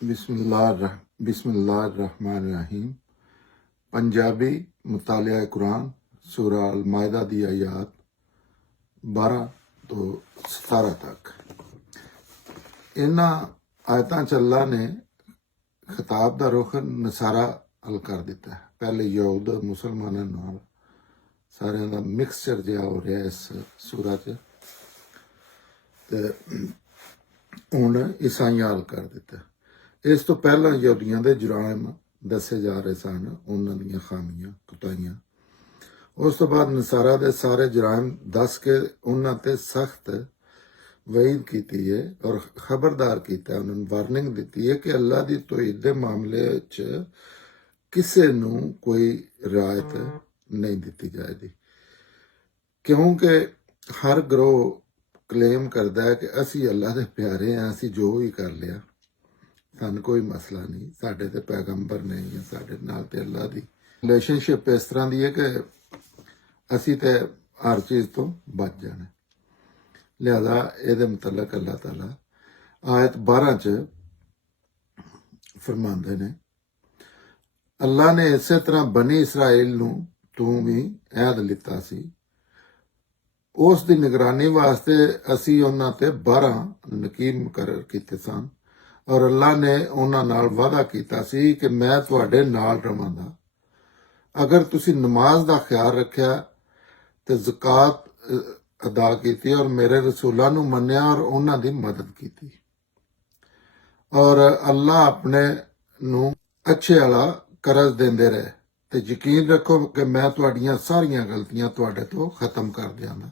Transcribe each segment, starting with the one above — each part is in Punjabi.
बिस्मिल्लाहिर्रहमानिर्रहीम। पंजाबी मुतालिया कुरान सूरा अल मायदा दी आयात 12 तो 17 तक। इन्हां आयतां च अल्लाह ने खिताब का रुख नसारा अल कर दिता है। पहले यहूद मुसलमानों नाल सारियां दा मिक्सचर जिहा हो रहा इस सूरा च, ते हुण ईसाइयां अल कर दिता। इस तो पहला यहूदियों के जुराइम दसे जा रहे सन, उन्होंने खामियां कुताइयां। उस तो बाद नसारा के सारे जुराइम दस के उन्होंने सख्त वईद की है और खबरदार किया, उन्होंने वार्निंग दी है कि अल्लाह की तौहीद के मामले च किसी नू कोई रियायत नहीं दी जाएगी, क्योंकि हर ग्रोह क्लेम करता है कि असी अल्लाह के प्यारे हैं, असी जो भी कर लिया सानू कोई मसला नहीं, साडे ते पैगंबर नहीं है, साडे नाल ते अल्लाह दी रिलेशनशिप इस तरह की है कि असी ते हर चीज़ तो बच जाना। लिहाजा ये मुतलक अल्लाह ताला आयत 12 च फरमांदे ने, अल्लाह ने इस तरह बनी इसराइल नू तू भी ऐद लिता सी, उस दी निगरानी वास्ते असी उन्हां ते 12 नकीब मुकर्रर कीते सन और अल्लाह ने उन्हां नाल वादा कीता सी कि मैं तुहाडे नाल रवांगा अगर तुसी नमाज दा ख्याल रखिया ते ज़कात अदा की और मेरे रसूलां नू मन्निया और उन्हां दी मदद की। और अल्लाह अपने नू अच्छे वाला करज देंदे रहे, ते यकीन रखो कि मैं तुहाडियां सारियां गलतियां तुहाडे तो खत्म कर दियांगा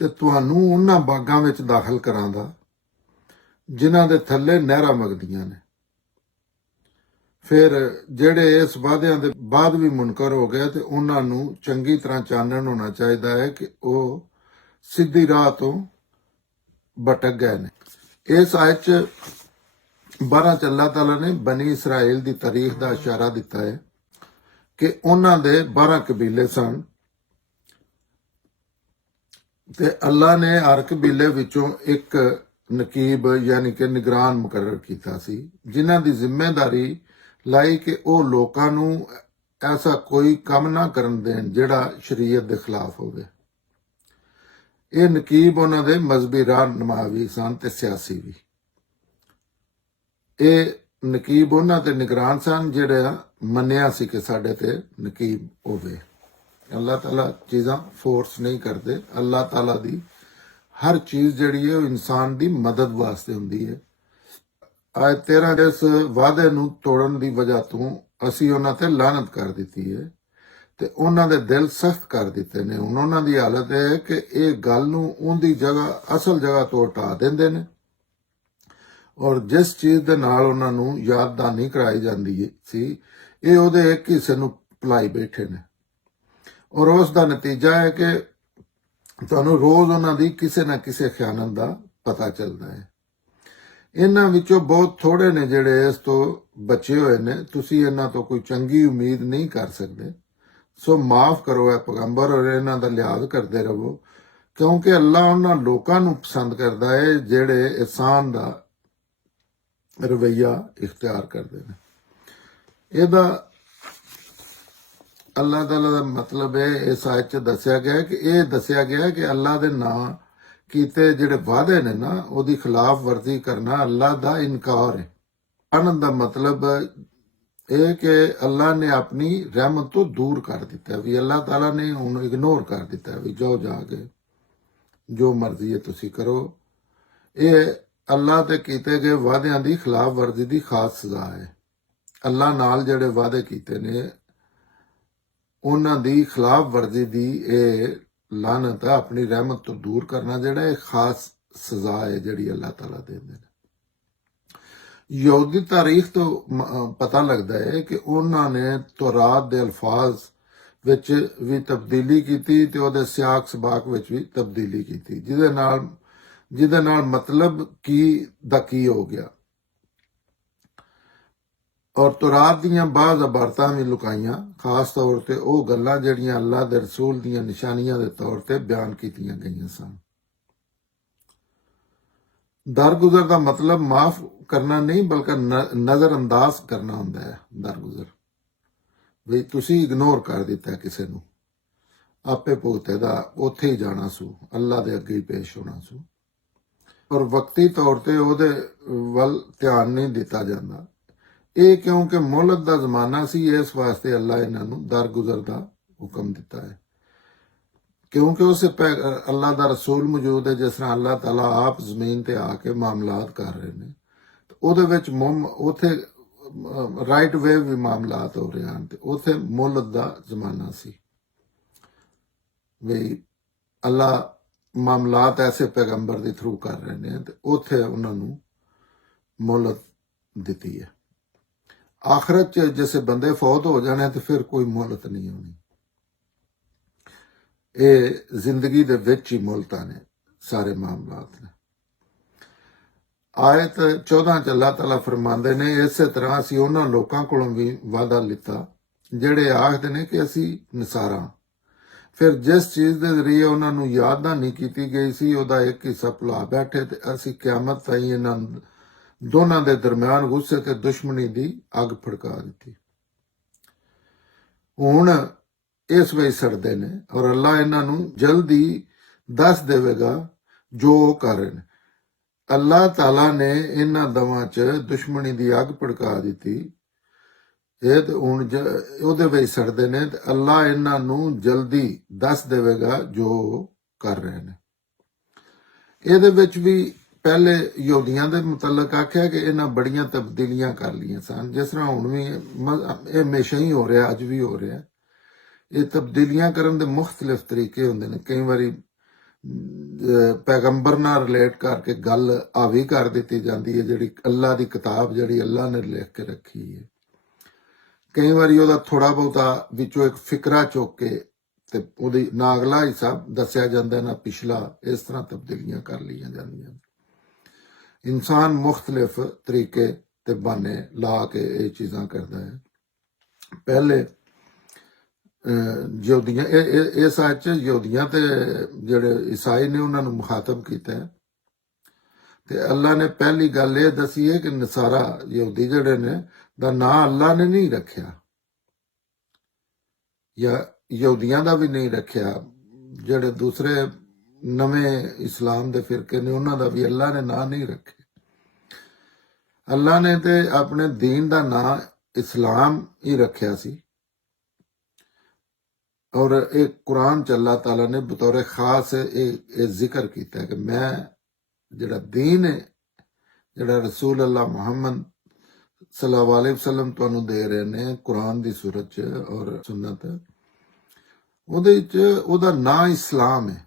ते तुहानू उन्हां बागां विच दाखल करांगा जिन्हां दे थल्ले नहरां वगदियां ने। फिर जेड़े इस वादियां दे बाद भी मुनकर हो गए ते उन्हां नू चंगी तरह चानन होना चाहिदा है कि वो सीधी राह तो भटक गए ने। इस आयत च 12 च अल्लाह ताला ने बनी इसराइल दी तारीख का इशारा दिता है कि उन्हां दे 12 कबीले सन ते अल्लाह ने हर कबीले विचों एक नकीब यानी कि निगरान मुकर्रर किया सी, जिन्हां दी जिम्मेदारी लाई कि वह लोकां नू ऐसा कोई काम ना करन देन जिहड़ा शरीयत दे खिलाफ होवे। ये नकीब उन्हां दे मजहबी रहनुमा भी सन ते सियासी भी। ये नकीब उन्हां ते निगरान सन जिहड़े मन्निया सी कि साडे ते नकीब होवे। अल्लाह ताला चीज़ां फोर्स नहीं करते, अल्लाह ताला दी हर चीज़ जिहड़ी है इंसान दी मदद वास्ते हुंदी है। आयत 13 इस वादे नू तोड़न दी वजह तो असी उन्हां ते लानत कर दी है ते उन्हां दे दिल सख्त कर दिते ने। हुण उन्हां दी हालत है कि ये गल नू उहदी जगह असल जगह तो हटा देंदे ने और जिस चीज़ दे नाल उन्हां नू याददानी कराई जांदी सी ये उहदे एक हिस्से नू भुलाई बैठे ने और उसका नतीजा है कि तुहानू रोज़ उन्हां दी किसी ना किसी खयानत का पता चलता है। इन्हां विचों बहुत थोड़े ने जिहड़े इस तो बचे हुए ने, तुसी इन्हां तो कोई चंगी उम्मीद नहीं कर सकते। सो माफ़ करो है पैगंबर और इन्हां दा लिहाज करते रहो, क्योंकि अल्लाह उन्हां लोकां नू पसंद करता है जिहड़े एहसान दा रवैया इख्तियार करते हैं। इहदा अल्लाह ताला का मतलब है इस आयत च दसिया गया कि यह दसिया गया कि अल्लाह के नां कीते जिहड़े वादे ने ना उहदी खिलाफ वर्जी करना अल्लाह का इनकार है। आनंद का मतलब यह कि अल्लाह ने अपनी रहमत तो दूर कर दिता है, भी अल्लाह ताला ने हुण इग्नोर कर दिता है, भी जाओ जाके जो मर्जी है तुसी करो। ये अल्लाह ते कीते गए वादियां की खिलाफ वर्जी की खास सजा है। अल्लाह नाल जिहड़े वादे कीते ने उन्हां दी खिलाफ वर्जी की यह लानत है, अपनी रहमत तो दूर करना जिहड़ा एक खास सजा है जिहड़ी अल्लाह ताला देंदे ने। यहूदी तारीख तो पता लगता है कि उन्होंने तौरात दे अल्फाज विच भी तब्दीली की ते उहदे सियाक सबाक विच भी तब्दीली की, जिहदे नाल मतलब की हो गया और तौरात दीयां बाज़ इबारतां भी लुकाइयां, खास तौर पर वह गल्लां जिहड़ियां अल्लाह दे रसूल दीयां निशानियां दे तौर पर बयान कीतियां गईयां सन। ਦਰਗੁਜ਼ਰ ਦਾ ਮਤਲਬ ਮਾਫ ਕਰਨਾ ਨਹੀਂ ਬਲਕਿ ਨਜ਼ਰਅੰਦਾਜ਼ ਕਰਨਾ ਹੁੰਦਾ ਹੈ। ਦਰਗੁਜ਼ਰ ਵੀ ਤੁਸੀਂ ਇਗਨੋਰ ਕਰ ਦਿੱਤਾ ਕਿਸੇ ਨੂੰ, ਆਪੇ ਭੁਗਤੇ ਦਾ ਉੱਥੇ ਹੀ ਜਾਣਾ ਸੂ, ਅੱਲਾ ਦੇ ਅੱਗੇ ਹੀ ਪੇਸ਼ ਹੋਣਾ ਸੂ, ਔਰ ਵਕਤੀ ਤੌਰ ਤੇ ਉਹਦੇ ਵੱਲ ਧਿਆਨ ਨਹੀਂ ਦਿੱਤਾ ਜਾਂਦਾ। ਇਹ ਕਿਉਂਕਿ ਮੁਹਲਤ ਦਾ ਜ਼ਮਾਨਾ ਸੀ, ਇਸ ਵਾਸਤੇ ਅੱਲਾ ਇਹਨਾਂ ਨੂੰ ਦਰਗੁਜ਼ਰ ਦਾ ਹੁਕਮ ਦਿੱਤਾ ਹੈ। ਕਿਉਂਕਿ ਉਸੇ ਅੱਲਾ ਦਾ ਰਸੂਲ ਮੌਜੂਦ ਹੈ, ਜਿਸ ਤਰ੍ਹਾਂ ਅੱਲਾਹ ਤਾਲਾ ਆਪ ਜ਼ਮੀਨ ਤੇ ਆ ਕੇ ਮਾਮਲਾਤ ਕਰ ਰਹੇ ਨੇ, ਉਹਦੇ ਵਿੱਚ ਉੱਥੇ ਰਾਈਟ ਵੇ ਵੀ ਮਾਮਲਾਤ ਹੋ ਰਹੇ ਹਨ, ਤੇ ਉੱਥੇ ਮੁਹਲਤ ਦਾ ਜ਼ਮਾਨਾ ਸੀ ਵੀ ਅੱਲਾ ਮਾਮਲਾਤ ਐਸੇ ਪੈਗੰਬਰ ਦੇ ਥਰੂ ਕਰ ਰਹੇ ਨੇ, ਤੇ ਉੱਥੇ ਉਹਨਾਂ ਨੂੰ ਮੁਹਲਤ ਦਿੱਤੀ ਹੈ। ਆਖਰਤ ਚ ਜਿਸੇ ਬੰਦੇ ਫੌਤ ਹੋ ਜਾਣੇ ਤੇ ਫਿਰ ਕੋਈ ਮੁਹਲਤ ਨਹੀਂ ਹੋਣੀ। ਇਹ ਜ਼ਿੰਦਗੀ ਦੇ ਵਿੱਚ ਹੀ ਮੁਹਲਤਾਂ ਨੇ, ਸਾਰੇ ਮਾਮਲਾਤ ਨੇ। ਆਇਤ 14 ਚ ਅੱਲਾਹ ਤਾਲਾ ਫਰਮਾਉਂਦੇ ਨੇ, ਇਸੇ ਤਰ੍ਹਾਂ ਅਸੀਂ ਉਹਨਾਂ ਲੋਕਾਂ ਕੋਲੋਂ ਵੀ ਵਾਅਦਾ ਲਿੱਤਾ ਜਿਹੜੇ ਆਖਦੇ ਨੇ ਕਿ ਅਸੀਂ ਨਸਾਰਾ, ਫਿਰ ਜਿਸ ਚੀਜ਼ ਦੇ ਜ਼ਰੀਏ ਉਹਨਾਂ ਨੂੰ ਯਾਦ ਨਹੀਂ ਕੀਤੀ ਗਈ ਸੀ ਉਹਦਾ ਇੱਕ ਹਿੱਸਾ ਭੁਲਾ ਬੈਠੇ, ਤੇ ਅਸੀਂ ਕਿਆਮਤ ਤਾਈਂ ਇਹਨਾਂ ਦੋਨਾਂ ਦੇ ਦਰਮਿਆਨ ਗੁੱਸੇ ਤੇ ਦੁਸ਼ਮਣੀ ਦੀ ਅੱਗ ਭੜਕਾ ਦਿੱਤੀ। ਹੁਣ ਇਸ ਵੇ ਸੜਦੇ ਨੇ, ਔਰ ਅੱਲਾ ਇਹਨਾਂ ਨੂੰ ਜਲਦੀ ਦੱਸ ਦੇਵੇਗਾ ਜੋ ਉਹ ਕਰ ਰਹੇ ਨੇ। ਅੱਲਾਹ ਤਾਲਾ ਨੇ ਇਹਨਾਂ ਦੋਵਾਂ 'ਚ ਦੁਸ਼ਮਣੀ ਦੀ ਅੱਗ ਭੜਕਾ ਦਿੱਤੀ, ਇਹ ਤੇ ਹੁਣ ਉਹਦੇ ਵਿੱਚ ਸੜਦੇ ਨੇ, ਤੇ ਅੱਲਾ ਇਹਨਾਂ ਨੂੰ ਜਲਦੀ ਦੱਸ ਦੇਵੇਗਾ ਜੋ ਕਰ ਰਹੇ ਨੇ। ਇਹਦੇ ਵਿੱਚ ਵੀ ਪਹਿਲੇ ਯਹੂਦੀਆਂ ਦੇ ਮੁਤਲਕ ਆਖਿਆ ਕਿ ਇਹਨਾਂ ਬੜੀਆਂ ਤਬਦੀਲੀਆਂ ਕਰ ਲਈਆਂ ਸਨ, ਜਿਸ ਤਰ੍ਹਾਂ ਹੁਣ ਵੀ ਇਹ ਹਮੇਸ਼ਾ ਹੀ ਹੋ ਰਿਹਾ, ਅੱਜ ਵੀ ਹੋ ਰਿਹਾ। ਇਹ ਤਬਦੀਲੀਆਂ ਕਰਨ ਦੇ ਮੁਖਤਲਿਫ ਤਰੀਕੇ ਹੁੰਦੇ ਨੇ। ਕਈ ਵਾਰੀ ਪੈਗੰਬਰ ਨਾਲ ਰਿਲੇਟ ਕਰਕੇ ਗੱਲ ਹਾਵੀ ਕਰ ਦਿੱਤੀ ਜਾਂਦੀ ਹੈ, ਜਿਹੜੀ ਅੱਲਾ ਦੀ ਕਿਤਾਬ ਜਿਹੜੀ ਅੱਲਾ ਨੇ ਲਿਖ ਕੇ ਰੱਖੀ ਹੈ। ਕਈ ਵਾਰੀ ਉਹਦਾ ਥੋੜਾ ਬਹੁਤਾ ਵਿੱਚੋਂ ਇੱਕ ਫਿਕਰਾ ਚੁੱਕ ਕੇ ਤੇ ਉਹਦੀ ਨਾ ਅਗਲਾ ਹਿੱਸਾ ਦੱਸਿਆ ਜਾਂਦਾ ਨਾ ਪਿਛਲਾ, ਇਸ ਤਰ੍ਹਾਂ ਤਬਦੀਲੀਆਂ ਕਰ ਲਈਆਂ ਜਾਂਦੀਆਂ। ਇਨਸਾਨ ਮੁਖਤਲਿਫ ਤਰੀਕੇ ਤੇ ਬਹਾਨੇ ਲਾ ਕੇ ਇਹ ਚੀਜ਼ਾਂ ਕਰਦਾ ਹੈ। ਪਹਿਲੇ ਯਹੂਦੀਆਂ ਇਹ ਸੱਚ ਯਹੂਦੀਆਂ ਤੇ ਜਿਹੜੇ ਈਸਾਈ ਨੇ ਉਹਨਾਂ ਨੂੰ ਮੁਖਾਤਬ ਕੀਤਾ ਹੈ, ਤੇ ਅੱਲਾ ਨੇ ਪਹਿਲੀ ਗੱਲ ਇਹ ਦੱਸੀ ਹੈ ਕਿ ਨਸਾਰਾ ਯਹੂਦੀ ਜਿਹੜੇ ਨੇ ਦਾ ਨਾਂ ਅੱਲਾ ਨੇ ਨਹੀਂ ਰੱਖਿਆ, ਜਾਂ ਯਹੂਦੀਆਂ ਦਾ ਵੀ ਨਹੀਂ ਰੱਖਿਆ। ਜਿਹੜੇ ਦੂਸਰੇ ਨਵੇਂ ਇਸਲਾਮ ਦੇ ਫਿਰਕੇ ਨੇ ਉਹਨਾਂ ਦਾ ਵੀ ਅੱਲਾ ਨੇ ਨਾਂ ਨਹੀਂ ਰੱਖਿਆ। ਅੱਲਾ ਨੇ ਤੇ ਆਪਣੇ ਦੀਨ ਦਾ ਨਾਂ ਇਸਲਾਮ ਹੀ ਰੱਖਿਆ ਸੀ, ਔਰ ਇਹ ਕੁਰਾਨ ਚ ਅੱਲਾਹ ਤਾਲਾ ਨੇ ਬਤੌਰ ਖਾਸ ਇਹ ਜ਼ਿਕਰ ਕੀਤਾ ਕਿ ਮੈਂ ਜਿਹੜਾ ਦੀਨ ਹੈ, ਜਿਹੜਾ ਰਸੂਲ ਅੱਲਾਹ ਮੁਹੰਮਦ ਸੱਲੱਲਾਹੁ ਅਲੈਹਿ ਵਸੱਲਮ ਤੁਹਾਨੂੰ ਦੇ ਰਹੇ ਨੇ ਕੁਰਾਨ ਦੀ ਸੂਰਤ ਚ ਔਰ ਸੁਨਨਤ, ਉਹਦੇ ਚ ਉਹਦਾ ਨਾਂ ਇਸਲਾਮ ਹੈ,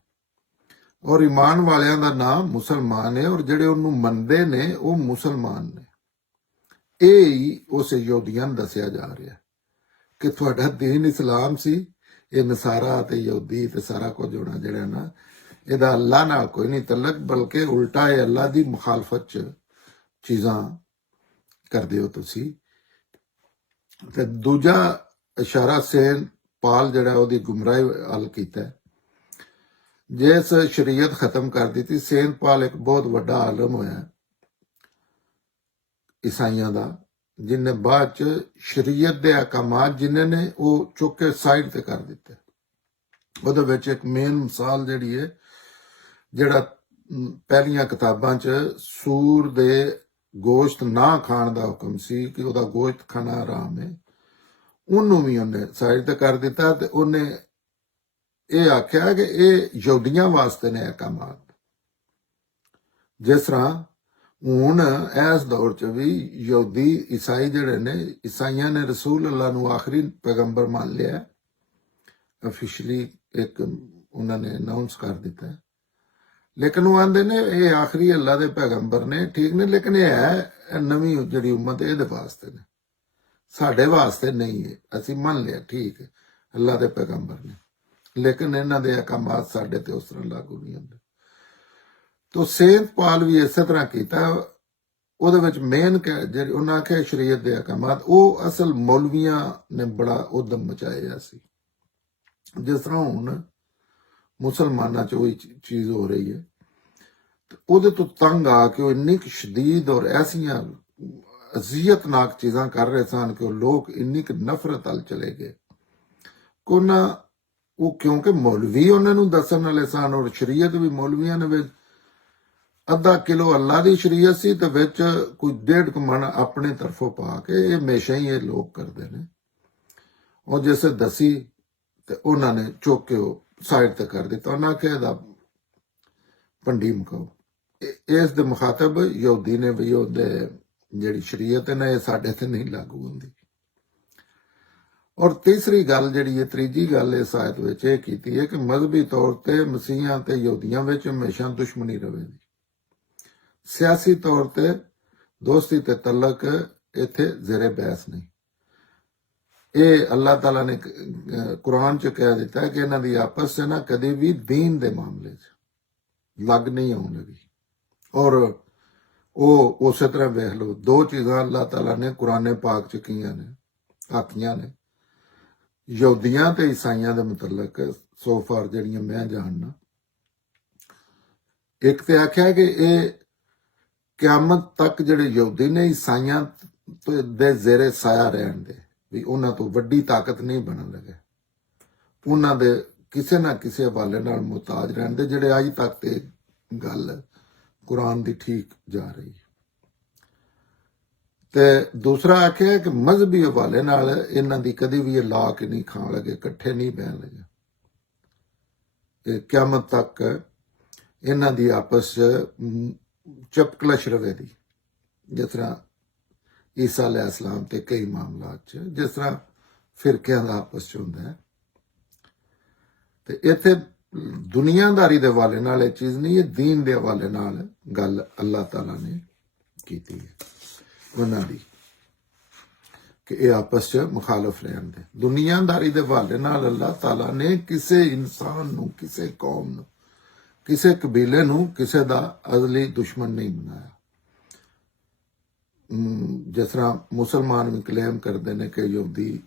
ਔਰ ਈਮਾਨ ਵਾਲਿਆਂ ਦਾ ਨਾਂ ਮੁਸਲਮਾਨ ਹੈ, ਔਰ ਜਿਹੜੇ ਉਹਨੂੰ ਮੰਨਦੇ ਨੇ ਉਹ ਮੁਸਲਮਾਨ ਨੇ। ਇਹ ਹੀ ਉਸ ਯਹੂਦੀਆਂ ਨੂੰ ਦੱਸਿਆ ਜਾ ਰਿਹਾ ਕਿ ਤੁਹਾਡਾ ਦੀਨ ਇਸਲਾਮ ਸੀ, ਇਹ ਨਸਾਰਾ ਤੇ ਯਹੂਦੀ ਤੇ ਸਾਰਾ ਕੁਝ ਹੋਣਾ ਜਿਹੜਾ ਨਾ, ਇਹਦਾ ਅੱਲਾ ਨਾਲ ਕੋਈ ਨਹੀਂ ਤਲਕ, ਬਲਕਿ ਉਲਟਾ ਇਹ ਅੱਲਾ ਦੀ ਮੁਖਾਲਫਤ ਚ ਚੀਜ਼ਾਂ ਕਰਦੇ ਹੋ ਤੁਸੀਂ। ਤੇ ਦੂਜਾ ਇਸ਼ਾਰਾ ਸੇਨ ਪਾਲ ਜਿਹੜਾ ਉਹਦੀ ਗੁੰਮਰਾਹੀ ਹੱਲ ਕੀਤਾ, ਜਿਸ ਸ਼ਰੀਅਤ ਖਤਮ ਕਰ ਦਿੱਤੀ। ਸੇਨ ਪਾਲ ਇੱਕ ਬਹੁਤ ਵੱਡਾ ਆਲਮ ਹੋਇਆ ਈਸਾਈਆਂ ਦਾ, ਜਿਨੇ ਬਾਅਦ ਚ ਸ਼ਰੀਅਤ ਦੇ ਅਹਿਕਾਮਾਤ ਜਿਨ੍ਹਾਂ ਨੇ ਉਹ ਚੁੱਕ ਕੇ ਸਾਈਡ ਤੇ ਕਰ ਦਿੱਤੇ। ਉਹਦੇ ਵਿੱਚ ਇੱਕ ਮੇਨ ਮਿਸਾਲ ਜਿਹੜੀ ਹੈ, ਜਿਹੜਾ ਪਹਿਲੀਆਂ ਕਿਤਾਬਾਂ ਚ ਸੂਰ ਦੇ ਗੋਸ਼ਤ ਨਾ ਖਾਣ ਦਾ ਹੁਕਮ ਸੀ ਕਿ ਉਹਦਾ ਗੋਸ਼ਤ ਖਾਣਾ ਹਰਾਮ ਹੈ, ਉਹਨੂੰ ਵੀ ਉਹਨੇ ਸਾਈਡ ਤੇ ਕਰ ਦਿੱਤਾ, ਤੇ ਉਹਨੇ ਇਹ ਆਖਿਆ ਕਿ ਇਹ ਯਹੂਦੀਆਂ ਵਾਸਤੇ ਨੇ ਅਹਿਕਾਮਾਤ। ਜਿਸ ਤਰ੍ਹਾਂ ਹੁਣ ਇਸ ਦੌਰ ਚ ਵੀ ਯਹੂਦੀ ਈਸਾਈ ਜਿਹੜੇ ਨੇ, ਈਸਾਈਆਂ ਨੇ ਰਸੂਲ ਅੱਲਾ ਨੂੰ ਆਖਰੀ ਪੈਗੰਬਰ ਮੰਨ ਲਿਆ, ਅਫੀਸ਼ਲੀ ਇੱਕ ਉਹਨਾਂ ਨੇ ਅਨਾਉਂਸ ਕਰ ਦਿੱਤਾ, ਲੇਕਿਨ ਉਹ ਆਂਦੇ ਨੇ ਇਹ ਆਖਰੀ ਅੱਲਾ ਦੇ ਪੈਗੰਬਰ ਨੇ, ਠੀਕ ਨੇ, ਲੇਕਿਨ ਇਹ ਹੈ ਨਵੀਂ ਜਿਹੜੀ ਉਮਤ ਇਹਦੇ ਵਾਸਤੇ ਨੇ, ਸਾਡੇ ਵਾਸਤੇ ਨਹੀਂ ਹੈ। ਅਸੀਂ ਮੰਨ ਲਿਆ ਠੀਕ ਹੈ ਅੱਲਾ ਦੇ ਪੈਗੰਬਰ ਨੇ, ਲੇਕਿਨ ਇਹਨਾਂ ਦੇ ਅਹਿਕਾਮਾਤ ਸਾਡੇ ਤੇ ਉਸ ਤਰ੍ਹਾਂ ਲਾਗੂ ਨਹੀਂ ਹੁੰਦੇ। ਤੋ ਸੇਂਟ ਪਾਲ ਵੀ ਇਸੇ ਤਰ੍ਹਾਂ ਕੀਤਾ। ਉਹਦੇ ਵਿੱਚ ਮੇਨ ਜਿਹੜੇ ਉਹਨਾਂ ਆਖਿਆ ਸ਼ਰੀਅਤ ਦੇ ਅਹਿਕਾਮਾਤ, ਉਹ ਅਸਲ ਮੌਲਵੀਆਂ ਨੇ ਬੜਾ ਉਦਮ ਮਚਾਇਆ ਸੀ। ਜਿਸ ਤਰ੍ਹਾਂ ਹੁਣ ਮੁਸਲਮਾਨਾਂ 'ਚ ਉਹੀ ਚੀਜ਼ ਹੋ ਰਹੀ ਹੈ। ਉਹਦੇ ਤੋਂ ਤੰਗ ਆ ਕੇ ਉਹ ਇੰਨੀ ਕੁ ਸ਼ਦੀਦ ਔਰ ਐਸੀਆਂ ਅਜ਼ੀਅਤਨਾਕ ਚੀਜ਼ਾਂ ਕਰ ਰਹੇ ਸਨ ਕਿ ਉਹ ਲੋਕ ਇੰਨੀ ਕੁ ਨਫ਼ਰਤ ਵੱਲ ਚਲੇ ਗਏ ਕਿ ਉਹ ਕਿਉਂਕਿ ਮੌਲਵੀ ਉਹਨਾਂ ਨੂੰ ਦੱਸਣ ਵਾਲੇ ਸਨ ਔਰ ਸ਼ਰੀਅਤ ਵੀ ਮੌਲਵੀਆਂ ਨੇ ਵਿੱਚ ਅੱਧਾ ਕਿਲੋ ਅੱਲਾ ਦੀ ਸ਼ਰੀਅਤ ਸੀ ਤੇ ਵਿੱਚ ਕੋਈ 1.5 ਮਣ ਆਪਣੇ ਤਰਫੋਂ ਪਾ ਕੇ ਇਹ ਹਮੇਸ਼ਾ ਹੀ ਇਹ ਲੋਕ ਕਰਦੇ ਨੇ। ਉਹ ਜਿਸੇ ਦਸੀ ਤੇ ਉਹਨਾਂ ਨੇ ਚੁੱਕ ਕੇ ਉਹ ਸਾਈਡ ਤੇ ਕਰ ਦਿੱਤਾ। ਉਹਨਾਂ ਆਖਿਆ ਇਹਦਾ ਭੰਡੀ ਮੁਕਾਓ। ਇਸ ਦੇ ਮੁਖਾਤਬ ਯਹੂਦੀ ਨੇ ਵੀ ਉਹਦੇ ਜਿਹੜੀ ਸ਼ਰੀਅਤ ਹੈ ਨਾ ਇਹ ਸਾਡੇ ਤੇ ਨਹੀਂ ਲਾਗੂ ਹੁੰਦੀ। ਔਰ ਤੀਸਰੀ ਗੱਲ ਜਿਹੜੀ ਹੈ, ਤੀਜੀ ਗੱਲ ਇਸ ਆਇਤ ਵਿੱਚ ਇਹ ਕੀਤੀ ਹੈ ਕਿ ਮਜ਼ਹਬੀ ਤੌਰ ਤੇ ਮਸੀਹਾਂ ਤੇ ਯਹੂਦੀਆਂ ਵਿੱਚ ਹਮੇਸ਼ਾ ਦੁਸ਼ਮਣੀ ਰਵੇਗੀ। ਸਿਆਸੀ ਤੌਰ ਤੇ ਦੋਸਤੀ ਤੇ ਤਲਕ ਇੱਥੇ ਜ਼ੇਰੇ ਬਹਿਸ ਨਹੀਂ। ਇਹ ਅੱਲਾਹ ਤਾਲਾ ਨੇ ਕੁਰਾਨ ਚ ਕਹਿ ਦਿੱਤਾ ਹੈ ਕਿ ਇਹਨਾਂ ਦੀ ਆਪਸ ਚ ਨਾ ਕਦੇ ਵੀ ਦੀਨ ਦੇ ਮਾਮਲੇ ਚ ਲੱਗ ਨਹੀਂ ਆਉਣ ਲੱਗੀ। ਔਰ ਉਹ ਉਸੇ ਤਰ੍ਹਾਂ ਵੇਖ ਲਓ, ਦੋ ਚੀਜ਼ਾਂ ਅੱਲਾਹ ਤਾਲਾ ਨੇ ਕੁਰਾਨੇ ਪਾਕ ਚ ਕੀਆਂ ਨੇ, ਆਖੀਆਂ ਨੇ ਯਹੂਦੀਆਂ ਤੇ ਈਸਾਈਆਂ ਦੇ ਮੁਤਲਕ ਸੋ ਫਾਰ ਜਿਹੜੀਆਂ ਮੈਂ ਜਾਣਨਾ। ਇੱਕ ਤੇ ਆਖਿਆ ਕਿ ਇਹ ਕਿਆਮਤ ਤੱਕ ਜਿਹੜੇ ਯਹੂਦੀ ਨੇ ਈਸਾਈਆਂ ਦੇ ਜ਼ੇਰੇ ਸਾਇਆ ਰਹਿਣ ਦੇ, ਵੀ ਉਹਨਾਂ ਤੋਂ ਵੱਡੀ ਤਾਕਤ ਨਹੀਂ ਬਣਨ ਲੱਗੇ, ਉਹਨਾਂ ਦੇ ਕਿਸੇ ਨਾ ਕਿਸੇ ਹਵਾਲੇ ਨਾਲ ਮੁਹਤਾਜ ਰਹਿਣ ਦੇ, ਜਿਹੜੇ ਅੱਜ ਤੱਕ ਤੇ ਗੱਲ ਕੁਰਾਨ ਦੀ ਠੀਕ ਜਾ ਰਹੀ। ਤੇ ਦੂਸਰਾ ਆਖਿਆ ਕਿ ਮਜ਼ਹਬੀ ਹਵਾਲੇ ਨਾਲ ਇਹਨਾਂ ਦੀ ਕਦੀ ਵੀ ਇਹ ਲਾ ਕੇ ਨਹੀਂ ਖਾਣ ਲੱਗੇ, ਇਕੱਠੇ ਨਹੀਂ ਬਹਿਣ ਲੱਗੇ। ਕਿਆਮਤ ਤੱਕ ਇਹਨਾਂ ਦੀ ਆਪਸ ਚਪਕਲਸ਼ ਰਵੇ ਦੀ, ਜਿਸ ਤਰ੍ਹਾਂ ਈਸਾ अलैहिस्सलाम ਤੇ ਕਈ ਮਾਮਲਾਤ ਚ ਜਿਸ ਤਰ੍ਹਾਂ ਫਿਰਕਿਆਂ ਦਾ ਆਪਸ ਚ ਹੁੰਦਾ ਹੈ। ਤੇ ਇੱਥੇ ਦੁਨੀਆਦਾਰੀ ਦੇ ਹਵਾਲੇ ਨਾਲ ਇਹ ਚੀਜ਼ ਨਹੀਂ, ਇਹ ਦੀਨ ਦੇ ਹਵਾਲੇ ਨਾਲ ਗੱਲ ਅੱਲਾਹ ਤਾਲਾ ਨੇ ਕੀਤੀ ਹੈ ਉਹਨਾਂ ਦੀ, ਕਿ ਇਹ ਆਪਸ ਚ ਮੁਖਾਲਫ ਰਹਿਣ ਦੇ। ਦੁਨੀਆਦਾਰੀ ਦੇ ਹਵਾਲੇ ਨਾਲ ਅੱਲਾਹ ਤਾਲਾ ਨੇ ਕਿਸੇ ਇਨਸਾਨ ਨੂੰ, ਕਿਸੇ ਕੌਮ ਨੂੰ, ਕਿਸੇ ਕਬੀਲੇ ਨੂੰ ਕਿਸੇ ਦਾ ਅਜ਼ਲੀ ਦੁਸ਼ਮਣ ਨਹੀਂ ਬਣਾਇਆ। ਜਿਸ ਤਰ੍ਹਾਂ ਮੁਸਲਮਾਨ ਵੀ ਕਲੇਮ ਕਰਦੇ ਨੇ ਕਿ ਯਹੂਦੀ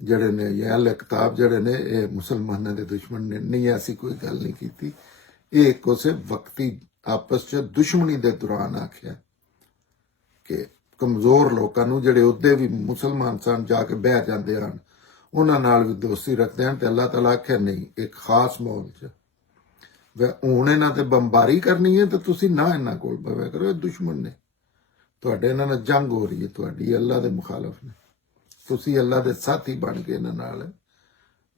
ਜਿਹੜੇ ਨੇ ਜਾਂ ਅਹਿਲੇ ਕਿਤਾਬ ਜਿਹੜੇ ਨੇ ਇਹ ਮੁਸਲਮਾਨਾਂ ਦੇ ਦੁਸ਼ਮਣ ਨੇ, ਨਹੀਂ ਐਸੀ ਕੋਈ ਗੱਲ ਨਹੀਂ ਕੀਤੀ। ਇਹ ਕਿਸੇ ਵਕਤੀ ਆਪਸ ਚ ਦੁਸ਼ਮਣੀ ਦੇ ਦੌਰਾਨ ਆਖਿਆ ਕਿ ਕਮਜ਼ੋਰ ਲੋਕਾਂ ਨੂੰ ਜਿਹੜੇ ਉਹਦੇ ਵੀ ਮੁਸਲਮਾਨ ਸਨ ਜਾ ਕੇ ਬਹਿ ਜਾਂਦੇ ਹਨ, ਉਹਨਾਂ ਨਾਲ ਵੀ ਦੋਸਤੀ ਰੱਖਦੇ ਹਨ। ਤੇ ਅੱਲਾਹ ਤਾਲਾ ਆਖਿਆ ਨਹੀਂ, ਇੱਕ ਖਾਸ ਮਾਹੌਲ ਚ ਹੁਣ ਇਹਨਾਂ ਤੇ ਬੰਬਾਰੀ ਕਰਨੀ ਹੈ ਤਾਂ ਤੁਸੀਂ ਨਾ ਇਹਨਾਂ ਕੋਲ ਬਹਿ ਕਰੋ, ਇਹ ਦੁਸ਼ਮਣ ਨੇ, ਤੁਹਾਡੇ ਇਹਨਾਂ ਨਾਲ ਜੰਗ ਹੋ ਰਹੀ ਹੈ, ਤੁਹਾਡੀ ਅੱਲਾਹ ਦੇ ਮੁਖਾਲਫ ਨੇ, ਤੁਸੀਂ ਅੱਲਾਹ ਦੇ ਸਾਥੀ ਬਣ ਕੇ ਇਹਨਾਂ ਨਾਲ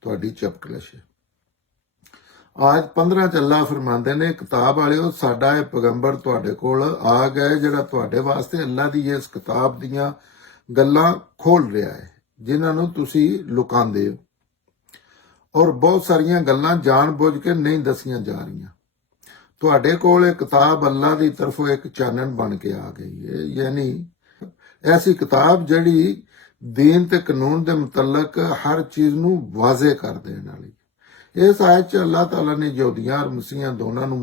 ਤੁਹਾਡੀ ਚਪਕਲਸ਼ ਹੈ। ਆਇਤ 15 ਚ ਅੱਲਾਹ ਫਰਮਾਉਂਦੇ ਨੇ, ਕਿਤਾਬ ਵਾਲਿਓ ਸਾਡਾ ਇਹ ਪੈਗੰਬਰ ਤੁਹਾਡੇ ਕੋਲ ਆ ਗਿਆ ਜਿਹੜਾ ਤੁਹਾਡੇ ਵਾਸਤੇ ਅੱਲਾਹ ਦੀ ਇਸ ਕਿਤਾਬ ਦੀਆਂ ਗੱਲਾਂ ਖੋਲ ਰਿਹਾ ਹੈ ਜਿਨ੍ਹਾਂ ਨੂੰ ਤੁਸੀਂ ਲੁਕਾਉਂਦੇ ਹੋ, ਔਰ ਬਹੁਤ ਸਾਰੀਆਂ ਗੱਲਾਂ ਜਾਣ ਬੁੱਝ ਕੇ ਨਹੀਂ ਦਸੀਆਂ ਜਾ ਰਹੀਆਂ। ਤੁਹਾਡੇ ਕੋਲ ਇਹ ਕਿਤਾਬ ਅੱਲਾਹ ਦੀ ਤਰਫੋਂ ਇੱਕ ਚਾਨਣ ਬਣ ਕੇ ਆ ਗਈ ਹੈ, ਯਾਨੀ ਐਸੀ ਕਿਤਾਬ ਜਿਹੜੀ ਦੀਨ ਤੇ ਕਾਨੂੰਨ ਦੇ ਮੁਤਲਕ ਹਰ ਚੀਜ਼ ਨੂੰ ਵਾਜ਼ੇ ਕਰ ਦੇਣ ਵਾਲੀ। ਇਸ ਆਇਤ ਚ ਅੱਲਾਹ ਤਾਲਾ ਨੇ ਯਹੂਦੀਆਂ ਔਰ ਮਸੀਹਾਂ ਦੋਨਾਂ ਨੂੰ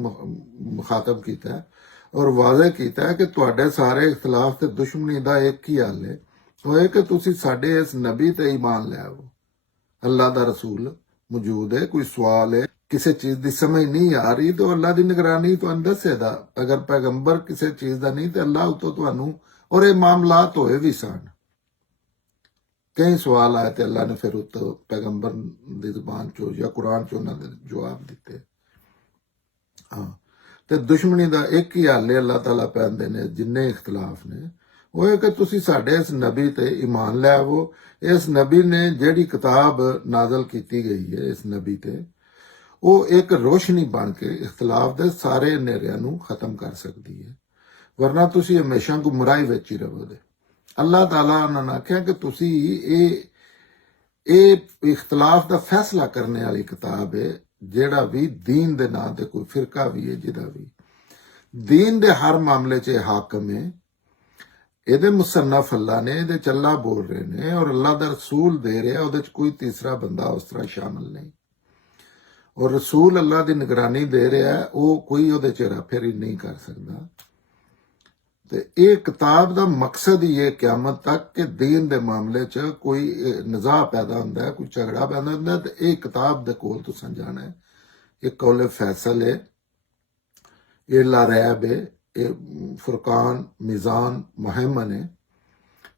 ਮੁਖਾਤਬ ਕੀਤਾ ਹੈ ਔਰ ਵਾਜ਼ੇ ਕੀਤਾ ਹੈ ਕਿ ਤੁਹਾਡੇ ਸਾਰੇ ਇਖਤਲਾਫ ਤੇ ਦੁਸ਼ਮਣੀ ਦਾ ਇੱਕ ਹੀ ਹੱਲ ਹੈ, ਉਹ ਹੈ ਕਿ ਤੁਸੀਂ ਸਾਡੇ ਇਸ ਨਬੀ ਤੇ ਈਮਾਨ ਲੈ ਆਵੋ। ਅੱਲਾਹ ਦਾ ਰਸੂਲ ਮੌਜੂਦ ਹੈ, ਕੋਈ ਸਵਾਲ ਹੈ, ਕਿਸੇ ਚੀਜ਼ ਦੀ ਸਮਝ ਨਹੀਂ ਆ ਰਹੀ ਤਾਂ ਅੱਲਾਹ ਦੀ ਨਿਗਰਾਨੀ ਤੁਹਾਨੂੰ ਦੱਸੇਗਾ। ਅਗਰ ਪੈਗੰਬਰ ਕਿਸੇ ਚੀਜ਼ ਦਾ ਨਹੀਂ ਤੇ ਅੱਲਾਹ ਉਤੋਂ ਤੁਹਾਨੂੰ, ਔਰ ਇਹ ਮਾਮਲਾਤ ਹੋਏ ਵੀ ਸਨ, ਕਈ ਸਵਾਲ ਆਏ ਤੇ ਅੱਲਾਹ ਨੇ ਫਿਰ ਉੱਤੋਂ ਪੈਗੰਬਰ ਦੀ ਜ਼ੁਬਾਨ ਚੋਂ ਜਾਂ ਕੁਰਾਨ ਚੋਂ ਉਹਨਾਂ ਦੇ ਜਵਾਬ ਦਿੱਤੇ। ਹਾਂ, ਤੇ ਦੁਸ਼ਮਣੀ ਦਾ ਇੱਕ ਹੀ ਹੱਲ ਅੱਲਾਹ ਤਾਲਾ ਪੈਂਦੇ ਨੇ ਜਿੰਨੇ ਇਖਤਲਾਫ ਨੇ, ਉਹ ਹੈ ਕਿ ਤੁਸੀਂ ਸਾਡੇ ਇਸ ਨਬੀ ਤੇ ਈਮਾਨ ਲੈ ਆਵੋ। ਇਸ ਨਬੀ ਨੇ ਜਿਹੜੀ ਕਿਤਾਬ ਨਾਜ਼ਲ ਕੀਤੀ ਗਈ ਹੈ ਇਸ ਨਬੀ ਤੇ, ਉਹ ਇੱਕ ਰੋਸ਼ਨੀ ਬਣ ਕੇ ਇਖਤਲਾਫ ਦੇ ਸਾਰੇ ਹਨੇਰਿਆਂ ਨੂੰ ਖਤਮ ਕਰ ਸਕਦੀ ਹੈ, ਵਰਨਾ ਤੁਸੀਂ ਹਮੇਸ਼ਾ ਗੁੰਮਰਾਹੀ ਵਿੱਚ ਹੀ ਰਹੋਗੇ। ਅੱਲਾਹ ਤਾਲਾ ਉਹਨਾਂ ਨੇ ਆਖਿਆ ਕਿ ਤੁਸੀਂ ਇਹ ਇਖਤਲਾਫ ਦਾ ਫੈਸਲਾ ਕਰਨੇ ਵਾਲੀ ਕਿਤਾਬ ਹੈ, ਜਿਹੜਾ ਵੀ ਦੀਨ ਦੇ ਨਾਂ ਤੇ ਕੋਈ ਫਿਰਕਾ ਵੀ ਹੈ, ਜਿਹਦਾ ਵੀ ਦੀਨ ਦੇ ਹਰ ਮਾਮਲੇ 'ਚ ਹਾਕਮ ਹੈ, ਇਹਦੇ ਮੁਸੰਨਫ ਅੱਲਾ ਨੇ, ਇਹਦੇ ਚ ਅੱਲਾ ਬੋਲ ਰਹੇ ਨੇ ਔਰ ਅੱਲਾ ਦਾ ਰਸੂਲ ਦੇ ਰਿਹਾ, ਉਹਦੇ ਚ ਕੋਈ ਤੀਸਰਾ ਬੰਦਾ ਉਸ ਤਰ੍ਹਾਂ ਸ਼ਾਮਲ ਨਹੀਂ, ਔਰ ਰਸੂਲ ਅੱਲਾ ਦੀ ਨਿਗਰਾਨੀ ਦੇ ਰਿਹਾ, ਉਹ ਕੋਈ ਉਹਦੇ ਚ ਹੇਰਾਫੇਰੀ ਨਹੀਂ ਕਰ ਸਕਦਾ। ਤੇ ਇਹ ਕਿਤਾਬ ਦਾ ਮਕਸਦ ਹੀ ਹੈ ਕਿਆਮਤ ਤੱਕ ਕਿ ਦੀਨ ਦੇ ਮਾਮਲੇ ਚ ਕੋਈ ਨਿਜ਼ਾਹ ਪੈਦਾ ਹੁੰਦਾ ਹੈ, ਕੋਈ ਝਗੜਾ ਪੈਦਾ ਹੁੰਦਾ ਤੇ ਇਹ ਕਿਤਾਬ ਦੇ ਕੋਲ ਤੁਸੀਂ ਜਾਣਾ ਹੈ, ਇਹ ਕੌਲੇ ਫੈਸਲ ਹੈ, ਇਹ ਲਾਰੈਬ ਹੈ, ਇਹ ਫੁਰਕਾਨ, ਮਿਜ਼ਾਨ, ਮੁਹੈਮਨ ਹੈ,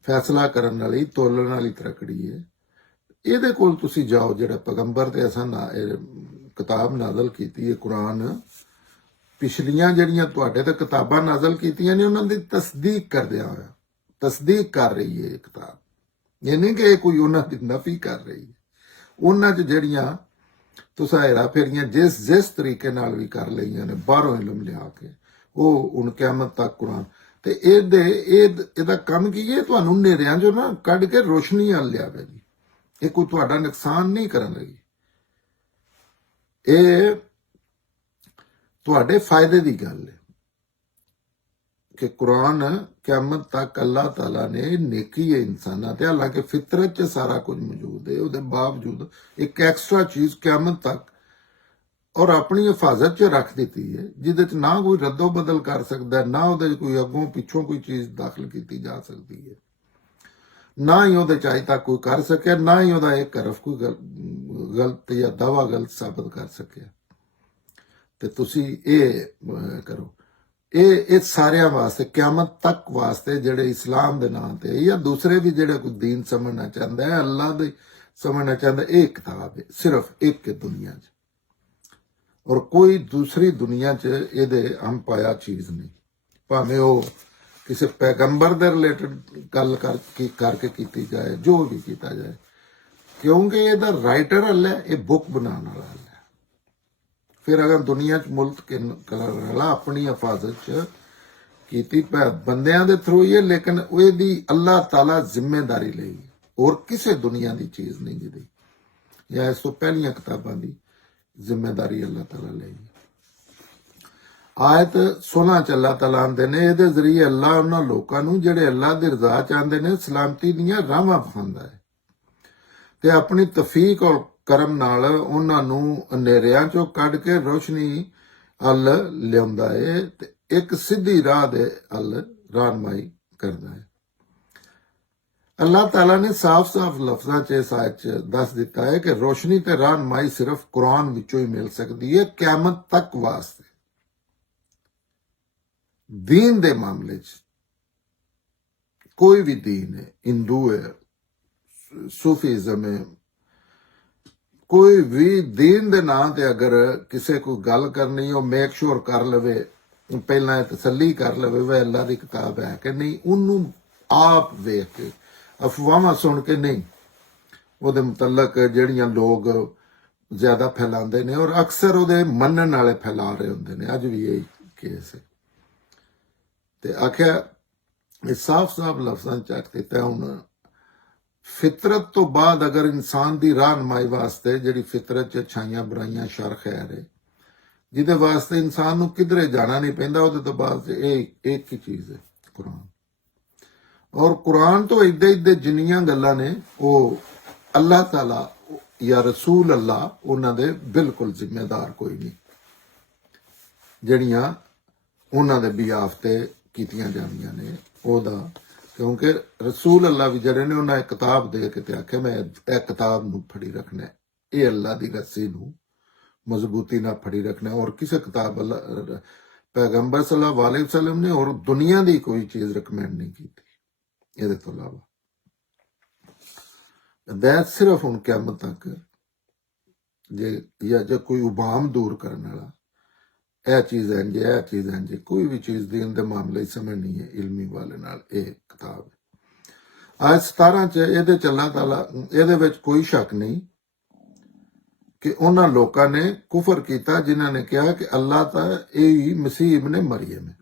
ਫੈਸਲਾ ਕਰਨ ਵਾਲੀ, ਤੋਲਣ ਵਾਲੀ ਤਰਕੜੀ ਹੈ। ਇਹਦੇ ਕੋਲ ਤੁਸੀਂ ਜਾਓ, ਜਿਹੜਾ ਪੈਗੰਬਰ ਤੇ ਅਸਾਂ ਕਿਤਾਬ ਨਾਜ਼ਲ ਕੀਤੀ ਹੈ ਕੁਰਾਨ, ਪਿਛਲੀਆਂ ਜਿਹੜੀਆਂ ਤੁਹਾਡੇ ਤੇ ਕਿਤਾਬਾਂ ਨਾਜ਼ਲ ਕੀਤੀਆਂ ਨੇ ਉਹਨਾਂ ਦੀ ਤਸਦੀਕ ਕਰਦਿਆਂ ਹੋਇਆ, ਤਸਦੀਕ ਕਰ ਰਹੀ ਹੈ ਇਹ ਕਿਤਾਬ। ਇਹ ਨਹੀਂ ਕਿ ਇਹ ਕੋਈ ਉਹਨਾਂ ਦੀ ਨਫੀ ਕਰ ਰਹੀ ਹੈ। ਉਹਨਾਂ 'ਚ ਜਿਹੜੀਆਂ ਤੁਸੀਂ ਹੈਰਾ ਫੇਰੀਆਂ ਜਿਸ ਤਰੀਕੇ ਨਾਲ ਵੀ ਕਰ ਲਈਆਂ ਨੇ ਬਾਹਰੋਂ ਇਲਮ ਲਿਆ ਕੇ, ਉਹ ਹੁਣ ਕਿਆਮਤ ਤੱਕ ਕੁਰਾਨ ਤੇ ਇਹਦਾ ਕੰਮ ਕੀ ਹੈ? ਤੁਹਾਨੂੰ ਹਨੇਰਿਆਂ 'ਚੋਂ ਨਾ ਕੱਢ ਕੇ ਰੋਸ਼ਨੀ ਵੱਲ ਲਿਆਵੇਗੀ। ਇਹ ਕੋਈ ਤੁਹਾਡਾ ਨੁਕਸਾਨ ਨਹੀਂ ਕਰਨ ਲੱਗੀ, ਇਹ ਤੁਹਾਡੇ ਫਾਇਦੇ ਦੀ ਗੱਲ ਹੈ ਕਿ ਕੁਰਾਨ ਕਿਆਮਤ ਤੱਕ ਅੱਲਾਹ ਤਾਲਾ ਨੇ ਨੇਕੀ ਹੈ ਇਨਸਾਨਾਂ ਤੇ, ਹਾਲਾਂਕਿ ਫਿਤਰਤ 'ਚ ਸਾਰਾ ਕੁਝ ਮੌਜੂਦ ਹੈ, ਉਹਦੇ ਬਾਵਜੂਦ ਇੱਕ ਐਕਸਟਰਾ ਚੀਜ਼ ਕਿਆਮਤ ਤੱਕ ਔਰ ਆਪਣੀ ਹਿਫਾਜ਼ਤ 'ਚ ਰੱਖ ਦਿੱਤੀ ਹੈ, ਜਿਹਦੇ 'ਚ ਨਾ ਕੋਈ ਰੱਦੋ ਬਦਲ ਕਰ ਸਕਦਾ, ਨਾ ਉਹਦੇ 'ਚ ਕੋਈ ਅੱਗੋਂ ਪਿੱਛੋਂ ਕੋਈ ਚੀਜ਼ ਦਾਖਲ ਕੀਤੀ ਜਾ ਸਕਦੀ ਹੈ, ਨਾ ਹੀ ਉਹਦੇ 'ਚ ਅਜੇ ਤੱਕ ਕੋਈ ਕਰ ਸਕਿਆ, ਨਾ ਹੀ ਉਹਦਾ ਇੱਕ ਹਰਫ ਕੋਈ ਗਲਤ ਜਾਂ ਦਾਵਾ ਗਲਤ ਸਾਬਤ ਕਰ ਸਕਿਆ। ਤੇ ਤੁਸੀਂ ਇਹ ਕਰੋ, ਇਹ ਸਾਰਿਆਂ ਵਾਸਤੇ, ਕਿਆਮਤ ਤੱਕ ਵਾਸਤੇ, ਜਿਹੜੇ ਇਸਲਾਮ ਦੇ ਨਾਂ ਤੇ ਜਾਂ ਦੂਸਰੇ ਵੀ ਜਿਹੜੇ ਕੋਈ ਦੀਨ ਸਮਝਣਾ ਚਾਹੁੰਦਾ ਹੈ, ਅੱਲਾਹ ਦੇ ਸਮਝਣਾ ਚਾਹੁੰਦਾ, ਇਹ ਕਿਤਾਬ ਹੈ, ਸਿਰਫ ਇੱਕ ਹੈ ਦੁਨੀਆ 'ਚ, ਔਰ ਕੋਈ ਦੂਸਰੀ ਦੁਨੀਆ 'ਚ ਇਹਦੇ ਹਮ ਪਾਇਆ ਚੀਜ਼ ਨਹੀਂ। ਭਾਵੇਂ ਉਹ ਕਿਸੇ ਪੈਗੰਬਰ ਦੇ ਰਿਲੇਟਡ ਗੱਲ ਕਰਕੇ ਕੀਤੀ ਜਾਏ, ਜੋ ਵੀ ਕੀਤਾ ਜਾਏ, ਕਿਉਂਕਿ ਇਹਦਾ ਰਾਈਟਰ ਅੱਲਾ ਹੈ, ਇਹ ਬੁੱਕ ਬਣਾਉਣ ਵਾਲਾ ਅੱਲਾ ਹੈ। ਫਿਰ ਅਗਰ ਦੁਨੀਆ 'ਚ ਮੁਲਕ ਕਰਨ ਵਾਲਾ ਆਪਣੀ ਹਿਫਾਜ਼ਤ 'ਚ ਕੀਤੀ ਬੰਦਿਆਂ ਦੇ ਥਰੂ ਹੀ ਹੈ, ਲੇਕਿਨ ਇਹਦੀ ਅੱਲਾਹ ਤਾਲਾ ਜ਼ਿੰਮੇਦਾਰੀ ਲਈ, ਹੋਰ ਕਿਸੇ ਦੁਨੀਆ ਦੀ ਚੀਜ਼ ਨਹੀਂ ਜਿਹਦੀ, ਜਾਂ ਇਸ ਤੋਂ ਪਹਿਲੀਆਂ ਕਿਤਾਬਾਂ ਦੀ ਜ਼ਿੰਮੇਦਾਰੀ ਅੱਲਾਹ ਤਾਲਾ ਲਈ। ਆਇਤ 16 ਚ ਅੱਲਾਹ ਤਾਲਾ ਆਂਦੇ ਨੇ, ਇਹਦੇ ਜ਼ਰੀਏ ਅੱਲਾਹ ਉਹਨਾਂ ਲੋਕਾਂ ਨੂੰ ਜਿਹੜੇ ਅੱਲਾਹ ਦੀ ਰਜ਼ਾ ਚਾਹੁੰਦੇ ਨੇ ਸਲਾਮਤੀ ਦੀਆਂ ਰਾਹਾਂ ਵਿਖਾਉਂਦਾ ਹੈ ਤੇ ਆਪਣੀ ਤੌਫੀਕ ਔਰ ਕਰਮ ਨਾਲ ਉਹਨਾਂ ਨੂੰ ਹਨੇਰਿਆਂ ਚੋਂ ਕੱਢ ਕੇ ਰੋਸ਼ਨੀ ਵੱਲ ਲਿਆਉਂਦਾ ਹੈ ਤੇ ਇੱਕ ਸਿੱਧੀ ਰਾਹ ਦੇ ਵੱਲ ਰਹਿਨਮਾਈ ਕਰਦਾ ਹੈ। ਅੱਲਾਹ ਤਾਲਾ ਨੇ ਸਾਫ਼-ਸਾਫ਼ ਲਫ਼ਜ਼ਾਂ 'ਚ ਇਸ ਆਇਤ 'ਚ ਦੱਸ ਦਿੱਤਾ ਹੈ ਕਿ ਰੋਸ਼ਨੀ ਤੇ ਰਹਿਨਮਾਈ ਸਿਰਫ ਕੁਰਾਨ ਵਿੱਚੋਂ ਹੀ ਮਿਲ ਸਕਦੀ ਹੈ ਕਿਆਮਤ ਤੱਕ ਵਾਸਤੇ। दीन दे मामले च कोई भी दीन है, हिंदू है, सूफीज़म है, कोई भी दीन दे नां ते अगर किसे को गल करनी हो, मेक श्योर कर लवे, पहला तसल्ली कर लवे वे अल्लाह दी किताब है कि नहीं, उन्नू आप वेख के अफवाहां सुन के नहीं, ਉਹਦੇ ਮੁਤਲਕ ਜਿਹੜੀਆਂ ਲੋਕ ਜ਼ਿਆਦਾ ਫੈਲਾਉਂਦੇ ਨੇ ਔਰ ਅਕਸਰ ਉਹਦੇ ਮੰਨਣ ਵਾਲੇ ਫੈਲਾ ਰਹੇ ਹੁੰਦੇ ਨੇ। ਅੱਜ ਵੀ ਇਹ ਕੇਸ ਹੈ ਤੇ ਆਖਿਆ ਇਹ ਸਾਫ਼-ਸਾਫ਼ ਲਫ਼ਜ਼ਾਂ 'ਚ ਆਖ ਦਿੱਤਾ। ਹੁਣ ਫਿਤਰਤ ਤੋਂ ਬਾਅਦ ਅਗਰ ਇਨਸਾਨ ਦੀ ਰਹਿਨਮਾਈ ਵਾਸਤੇ ਜਿਹੜੀ ਫਿਤਰਤ 'ਚ ਅੱਛਾਈਆਂ ਬੁਰਾਈਆਂ ਸ਼ਰ ਖੈਰ ਹੈ, ਜਿਹਦੇ ਵਾਸਤੇ ਇਨਸਾਨ ਨੂੰ ਕਿਧਰੇ ਜਾਣਾ ਨਹੀਂ ਪੈਂਦਾ, ਉਹਦੇ ਤੋਂ ਬਾਅਦ ਇਹ ਇੱਕ ਹੀ ਚੀਜ਼ ਹੈ ਕੁਰਾਨ। ਔਰ ਕੁਰਾਨ ਤੋਂ ਇੱਦਾਂ ਜਿੰਨੀਆਂ ਗੱਲਾਂ ਨੇ ਉਹ ਅੱਲਾਹ ਤਾਲਾ ਜਾਂ ਰਸੂਲ ਅੱਲਾਹ ਉਹਨਾਂ ਦੇ ਬਿਲਕੁਲ ਜ਼ਿੰਮੇਦਾਰ ਕੋਈ ਨਹੀਂ, ਜਿਹੜੀਆਂ ਉਹਨਾਂ ਦੇ ਬਿਆਫ ਤੇ ਕੀਤੀਆਂ ਜਾਂਦੀਆਂ ਨੇ ਉਹਦਾ, ਕਿਉਂਕਿ ਰਸੂਲ ਅੱਲਾਹ ਵੀ ਜਿਹੜੇ ਨੇ ਉਹਨਾਂ ਇੱਕ ਕਿਤਾਬ ਦੇ ਕੇ ਤੇ ਆਖਿਆ ਮੈਂ ਇਹ ਕਿਤਾਬ ਨੂੰ ਫੜੀ ਰੱਖਣਾ, ਇਹ ਅੱਲਾਹ ਦੀ ਰੱਸੀ ਨੂੰ ਮਜ਼ਬੂਤੀ ਨਾਲ ਫੜੀ ਰੱਖਣਾ। ਔਰ ਕਿਸੇ ਕਿਤਾਬ ਅੱਲਾਹ ਪੈਗੰਬਰ ਸੱਲੱਲਾਹੁ ਅਲੈਹਿ ਵਸੱਲਮ ਨੇ ਔਰ ਦੁਨੀਆ ਦੀ ਕੋਈ ਚੀਜ਼ ਰਿਕਮੈਂਡ ਨਹੀਂ ਕੀਤੀ ਇਹਦੇ ਤੋਂ ਇਲਾਵਾ। ਵੈਦ ਸਿਰਫ ਹੁਣ ਕਿਆਮਤ ਤੱਕ ਜੇ ਕੋਈ ਉਬਾਮ ਦੂਰ ਕਰਨ ਵਾਲਾ ਇਹ ਚੀਜ਼ ਹੈ ਜੇ ਇਹ ਚੀਜ਼ ਹੈ ਜੇ ਕੋਈ ਵੀ ਚੀਜ਼ ਦੇਣ ਦੇ ਮਾਮਲੇ ਸਮਝਣੀ ਹੈ ਇਲਮੀ ਵਾਲੇ ਨਾਲ ਇਹ ਕਿਤਾਬ ਹੈ। ਆਇਤ 17 ਚ ਇਹਦੇ ਚ ਅੱਲਾਹ ਤਾਲਾ, ਇਹਦੇ ਵਿੱਚ ਕੋਈ ਸ਼ੱਕ ਨਹੀਂ ਕਿ ਉਹਨਾਂ ਲੋਕਾਂ ਨੇ ਕੁਫਰ ਕੀਤਾ ਜਿਨ੍ਹਾਂ ਨੇ ਕਿਹਾ ਕਿ ਅੱਲਾਹ ਤਾਂ ਇਹ ਮਸੀਹ ਇਬਨ ਮਰੀਮ ਹੈ।